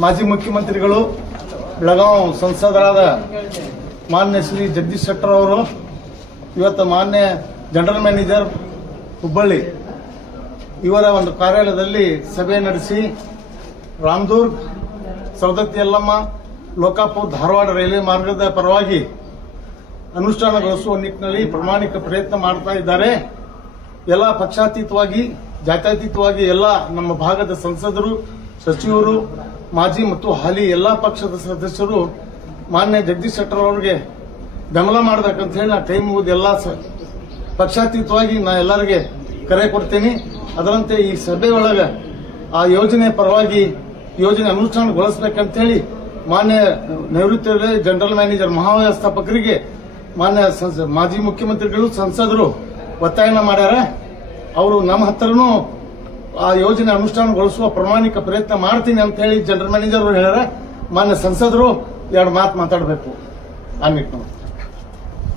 ಮಾಜಿ ಮುಖ್ಯಮಂತ್ರಿಗಳು ಬೆಳಗಾವ್ ಸಂಸದರಾದ ಮಾನ್ಯ ಶ್ರೀ ಜಗದೀಶ್ ಶೆಟ್ಟರ್ ಅವರು, ಇವತ್ತು ಮಾನ್ಯ ಜನರಲ್ ಮ್ಯಾನೇಜರ್ ಹುಬ್ಬಳ್ಳಿ ಇವರ ಒಂದು ಕಾರ್ಯಾಲಯದಲ್ಲಿ ಸಭೆ ನಡೆಸಿ, ರಾಮದುರ್ಗ್, ಸವದತ್ತಿ ಯಲ್ಲಮ್ಮ, ಲೋಕಾಪುರ್, ಧಾರವಾಡ ರೈಲ್ವೆ ಮಾರ್ಗದ ಪರವಾಗಿ ಅನುಷ್ಠಾನಗೊಳಿಸುವ ನಿಟ್ಟಿನಲ್ಲಿ ಪ್ರಾಮಾಣಿಕ ಪ್ರಯತ್ನ ಮಾಡ್ತಾ ಇದ್ದಾರೆ. ಎಲ್ಲ ಪಕ್ಷಾತೀತವಾಗಿ, ಜಾತ್ಯತೀತವಾಗಿ ಎಲ್ಲ ನಮ್ಮ ಭಾಗದ ಸಂಸದರು, ಸಚಿವರು ಮಾಜಿ ಮತ್ತು ಹಾಲಿ ಎಲ್ಲಾ ಪಕ್ಷದ ಸದಸ್ಯರು ಮಾನ್ಯ ಜಗದೀಶ್ ಶೆಟ್ಟರ್ ಅವರಿಗೆ ಬೆಂಬಲ ಮಾಡಬೇಕಂತ ಹೇಳಿ ನಾ ಟೈಮ್ ಮುಗಿದು ಎಲ್ಲ ಪಕ್ಷಾತೀತವಾಗಿ ನಾ ಎಲ್ಲರಿಗೆ ಕರೆ ಕೊಡ್ತೇನೆ. ಅದರಂತೆ ಈ ಸಭೆ ಒಳಗೆ ಆ ಯೋಜನೆ ಪರವಾಗಿ ಯೋಜನೆ ಅನುಷ್ಠಾನಗೊಳಿಸಬೇಕಂತ ಹೇಳಿ ಮಾನ್ಯ ನೈಋತ್ಯ ಜನರಲ್ ಮ್ಯಾನೇಜರ್ ಮಹಾವ್ಯವಸ್ಥಾಪಕರಿಗೆ ಮಾನ್ಯ ಮಾಜಿ ಮುಖ್ಯಮಂತ್ರಿಗಳು ಸಂಸದರು ಒತ್ತಾಯನ ಮಾಡ್ಯಾರ. ಅವರು ನಮ್ಮ ಹತ್ರನೂ ಆ ಯೋಜನೆ ಅನುಷ್ಠಾನಗೊಳಿಸುವ ಪ್ರಾಮಾಣಿಕ ಪ್ರಯತ್ನ ಮಾಡ್ತೀನಿ ಅಂತ ಹೇಳಿ ಜನರಲ್ ಮ್ಯಾನೇಜರ್ ಅವರು ಹೇಳ್ಯಾರ. ಮಾನ್ಯ ಸಂಸದರು ಎರಡು ಮಾತು ಮಾತಾಡಬೇಕು. ಆ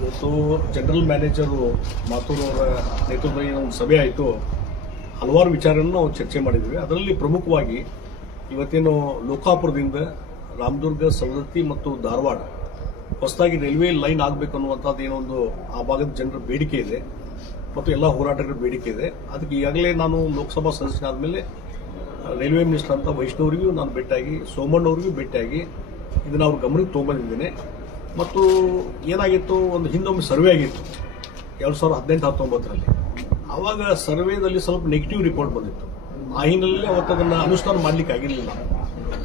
ಇವತ್ತು ಜನರಲ್ ಮ್ಯಾನೇಜರು ಅವರ ನೇತೃತ್ವದಲ್ಲಿ ಒಂದು ಸಭೆ ಆಯಿತು. ಹಲವಾರು ವಿಚಾರವನ್ನು ನಾವು ಚರ್ಚೆ ಮಾಡಿದ್ವಿ. ಅದರಲ್ಲಿ ಪ್ರಮುಖವಾಗಿ ಇವತ್ತೇನು ಲೋಕಾಪುರದಿಂದ ರಾಮದುರ್ಗ, ಸವದತ್ತಿ ಮತ್ತು ಧಾರವಾಡ ಹೊಸದಾಗಿ ರೈಲ್ವೆ ಲೈನ್ ಆಗಬೇಕು ಅನ್ನುವಂಥದ್ದು ಏನೋ ಒಂದು ಆ ಭಾಗದ ಜನರ ಬೇಡಿಕೆ ಇದೆ. ಮತ್ತು ಎಲ್ಲ ಹೋರಾಟಗಳ ಬೇಡಿಕೆ ಇದೆ. ಅದಕ್ಕೆ ಈಗಾಗಲೇ ನಾನು ಲೋಕಸಭಾ ಸದಸ್ಯನಾದ್ಮೇಲೆ ರೈಲ್ವೆ ಮಿನಿಸ್ಟರ್ ಅಂತ ವೈಷ್ಣವರಿಗೂ ನಾನು ಭೇಟಿಯಾಗಿ ಸೋಮಣ್ಣವರಿಗೂ ಭೇಟಿಯಾಗಿ ಇದನ್ನು ಅವ್ರ ಗಮನಕ್ಕೆ ತೊಗೊಂಬಂದಿದ್ದೀನಿ. ಮತ್ತು ಏನಾಗಿತ್ತು, ಒಂದು ಹಿಂದೊಮ್ಮೆ ಸರ್ವೆ ಆಗಿತ್ತು, ಎರಡು ಸಾವಿರದ ಹದಿನೆಂಟು, ಹತ್ತೊಂಬತ್ತರಲ್ಲಿ. ಆವಾಗ ಸರ್ವೇದಲ್ಲಿ ಸ್ವಲ್ಪ ನೆಗೆಟಿವ್ ರಿಪೋರ್ಟ್ ಬಂದಿತ್ತು. ಆ ಹಿನ್ನೆಲೆಯಲ್ಲಿ ಅವತ್ತು ಅದನ್ನು ಅನುಷ್ಠಾನ ಮಾಡಲಿಕ್ಕೆ ಆಗಿರಲಿಲ್ಲ.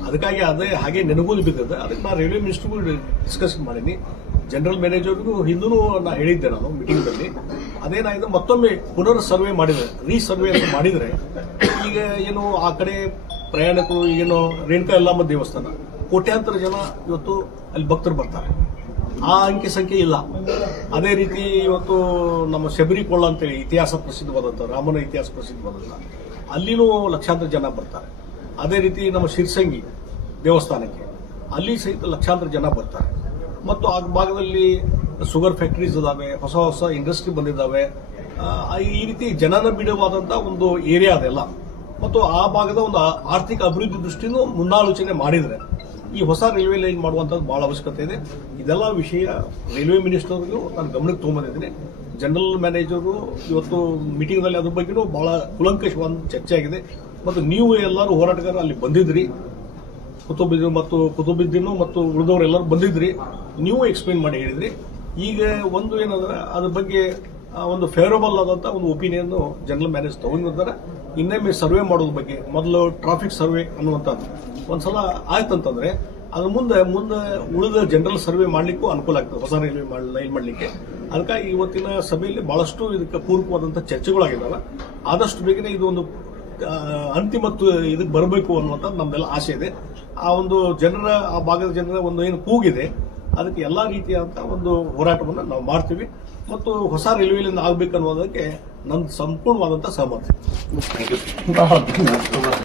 ಅದಕ್ಕಾಗಿ ಅದೇ ಹಾಗೆ ನೆನಗೋದು ಬಿದ್ದಿದೆ, ಅದಕ್ಕೆ ನಾನು ರೈಲ್ವೆ ಮಿನಿಸ್ಟರ್ಗೂ ಡಿಸ್ಕಷನ್ ಮಾಡೀನಿ. ಜನರಲ್ ಮ್ಯಾನೇಜರ್ಗೂ ಹಿಂದೂ ನಾನು ಹೇಳಿದ್ದೆ ನಾನು ಮೀಟಿಂಗ್ನಲ್ಲಿ. ಅದೇನಾಗಿದೆ ಮತ್ತೊಮ್ಮೆ ಪುನರ್ ಸರ್ವೆ ಮಾಡಿದ್ರೆ ರೀಸರ್ವೆ ಅಂತ ಮಾಡಿದರೆ, ಈಗ ಏನು ಆ ಕಡೆ ಪ್ರಯಾಣಿಕರು, ಏನು ರೇಣುಕಾ ಯಲ್ಲಮ್ಮ ದೇವಸ್ಥಾನ, ಕೋಟ್ಯಾಂತರ ಜನ ಇವತ್ತು ಅಲ್ಲಿ ಭಕ್ತರು ಬರ್ತಾರೆ. ಆ ಅಂಕಿ ಸಂಖ್ಯೆ ಇಲ್ಲ. ಅದೇ ರೀತಿ ಇವತ್ತು ನಮ್ಮ ಶಬರಿಕೊಳ್ಳ ಅಂತೇಳಿ ಇತಿಹಾಸ ಪ್ರಸಿದ್ಧವಾದಂಥ, ರಾಮನ ಇತಿಹಾಸ ಪ್ರಸಿದ್ಧವಾದಂಥ, ಅಲ್ಲಿನೂ ಲಕ್ಷಾಂತರ ಜನ ಬರ್ತಾರೆ. ಅದೇ ರೀತಿ ನಮ್ಮ ಶಿರ್ಸಂಗಿ ದೇವಸ್ಥಾನಕ್ಕೆ, ಅಲ್ಲಿ ಸಹಿತ ಲಕ್ಷಾಂತರ ಜನ ಬರ್ತಾರೆ. ಮತ್ತು ಆ ಭಾಗದಲ್ಲಿ ಶುಗರ್ ಫ್ಯಾಕ್ಟ್ರೀಸ್ ಇದಾವೆ, ಹೊಸ ಹೊಸ ಇಂಡಸ್ಟ್ರಿ ಬಂದಿದ್ದಾವೆ. ಈ ರೀತಿ ಜನನ ಬಿಡುವಾದಂಥ ಒಂದು ಏರಿಯಾ ಅದೆಲ್ಲ. ಮತ್ತು ಆ ಭಾಗದ ಒಂದು ಆರ್ಥಿಕ ಅಭಿವೃದ್ಧಿ ದೃಷ್ಟಿನೂ ಮುನ್ನಾಲೋಚನೆ ಮಾಡಿದರೆ ಈ ಹೊಸ ರೈಲ್ವೆ ಲೈನ್ ಮಾಡುವಂಥದ್ದು ಬಹಳ ಅವಶ್ಯಕತೆ ಇದೆ. ಇದೆಲ್ಲ ವಿಷಯ ರೈಲ್ವೆ ಮಿನಿಸ್ಟರ್ಗೂ ನಾನು ಗಮನಕ್ಕೆ ತೊಗೊಂಬಂದಿದ್ದೀನಿ. ಜನರಲ್ ಮ್ಯಾನೇಜರು ಇವತ್ತು ಮೀಟಿಂಗ್ನಲ್ಲಿ ಅದ್ರ ಬಗ್ಗೆನೂ ಬಹಳ ಕುಲಂಕಷವಾದ ಚರ್ಚೆ ಆಗಿದೆ. ಮತ್ತು ನೀವು ಎಲ್ಲರೂ ಹೋರಾಟಗಾರರು ಅಲ್ಲಿ ಬಂದಿದ್ರಿ ಕುತುಬುದ್ದೀನ್ ಮತ್ತು ಕುತುಬುದ್ದೀನು ಮತ್ತು ಉಳಿದವರೆಲ್ಲರೂ ಬಂದಿದ್ರಿ. ನೀವು ಎಕ್ಸ್ಪ್ಲೇನ್ ಮಾಡಿ ಹೇಳಿದ್ರಿ. ಈಗ ಒಂದು ಏನಂದ್ರೆ, ಅದ್ರ ಬಗ್ಗೆ ಒಂದು ಫೇವರಬಲ್ ಆದಂತ ಒಂದು ಒಪಿನಿಯನ್ ಜನರಲ್ ಮ್ಯಾನೇಜ್ ಇನ್ನೇ ಇನ್ನೊಮ್ಮೆ ಸರ್ವೆ ಮಾಡೋದ್ರ ಬಗ್ಗೆ, ಮೊದಲು ಟ್ರಾಫಿಕ್ ಸರ್ವೆ ಅನ್ನುವಂಥದ್ದು. ಒಂದ್ಸಲ ಆಯ್ತಂತಂದ್ರೆ, ಅದ್ರ ಮುಂದೆ ಮುಂದೆ ಉಳಿದ ಜನರಲ್ ಸರ್ವೆ ಮಾಡ್ಲಿಕ್ಕೂ ಅನುಕೂಲ ಆಗ್ತದೆ, ಹೊಸ ರೈಲ್ವೆ ಲೈನ್ ಮಾಡಲಿಕ್ಕೆ. ಅದಕ್ಕಾಗಿ ಇವತ್ತಿನ ಸಭೆಯಲ್ಲಿ ಬಹಳಷ್ಟು ಇದಕ್ಕೆ ಪೂರಕವಾದಂಥ ಚರ್ಚೆಗಳಾಗಿದ್ದಾವೆ ಆದಷ್ಟು ಬೇಗನೆ ಇದು ಒಂದು ಅಂತಿಮ ಇದಕ್ಕೆ ಬರಬೇಕು ಅನ್ನುವಂಥದ್ದು ನಮ್ದೆಲ್ಲ ಆಸೆ ಇದೆ. ಆ ಒಂದು ಜನರ ಆ ಭಾಗದ ಜನರ ಒಂದು ಏನು ಕೂಗಿದೆ ಅದಕ್ಕೆ ಎಲ್ಲಾ ರೀತಿಯಾದಂಥ ಒಂದು ಹೋರಾಟವನ್ನು ನಾವು ಮಾಡ್ತೀವಿ. ಮತ್ತು ಹೊಸ ರೈಲ್ವೆಲಿಂದ ಆಗ್ಬೇಕು ಅನ್ನೋದಕ್ಕೆ ನನ್ನ ಸಂಪೂರ್ಣವಾದಂಥ ಸಹಮತ.